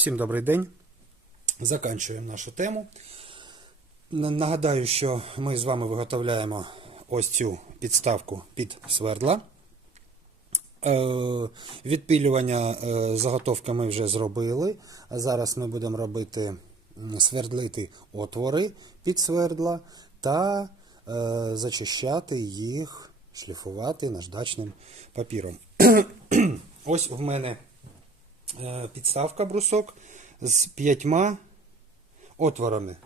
Всім добрий день. Заканчуємо нашу тему. Нагадаю, що ми з вами виготовляємо ось цю підставку під свердла. Е, Відпілювання е, заготовки ми вже зробили. Зараз ми будемо робити свердлити отвори під свердла та е, зачищати їх, шліфувати наждачним папіром. Ось в мене підставка брусок з п'ятьма отворами.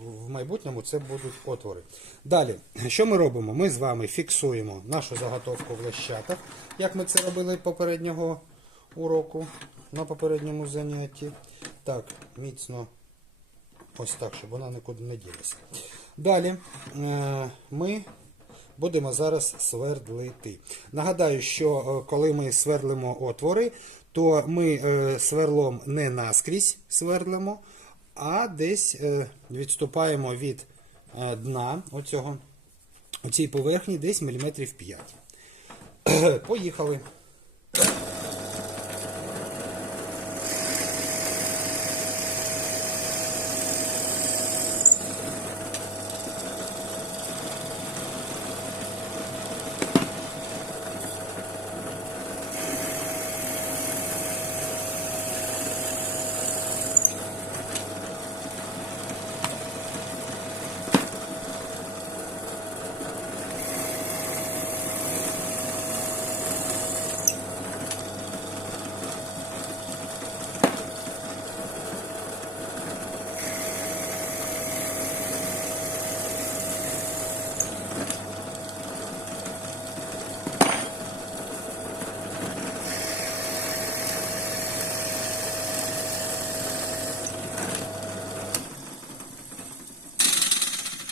В майбутньому це будуть отвори. Далі, що ми робимо? Ми з вами фіксуємо нашу заготовку в лещатах, як ми це робили попереднього уроку на попередньому занятті. Так, міцно ось так, щоб вона нікуди не ділася. Далі е, ми будемо зараз свердлити. Нагадаю, що е, коли ми свердлимо отвори, то ми е, сверлом не наскрізь сверлимо, а десь е, відступаємо від е, дна оцього, цієї поверхні десь міліметрів 5. Поїхали.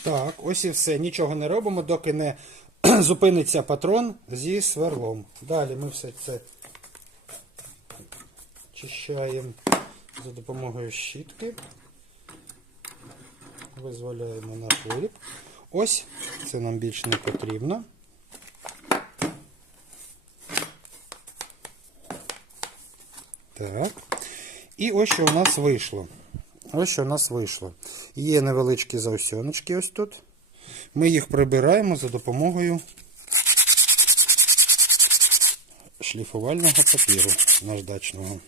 Так, ось і все. Нічого не робимо, доки не зупиниться патрон зі сверлом. Далі ми все це чищаємо за допомогою щітки. Визволяємо наш виріб. Ось, це нам більше не потрібно. Так. І ось що у нас вийшло. Ось що у нас вийшло. Є невеличкі заосьоночки ось тут. Ми їх прибираємо за допомогою шліфувального папіру наждачного.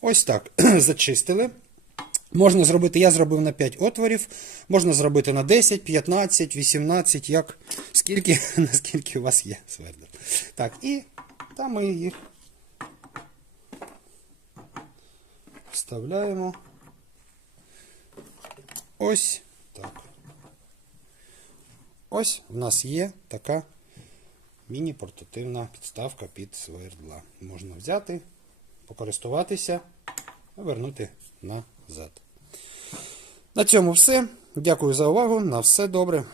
Ось так. Зачистили. Можна зробити, я зробив на 5 отворів, можна зробити на 10, 15, 18, як, скільки, наскільки у вас є свердел. Так, і там ми їх вставляємо. Ось так. Ось в нас є така міні-портативна підставка під свердла. Можна взяти, покористуватися, повернути назад. На цьому все. Дякую за увагу. На все добре.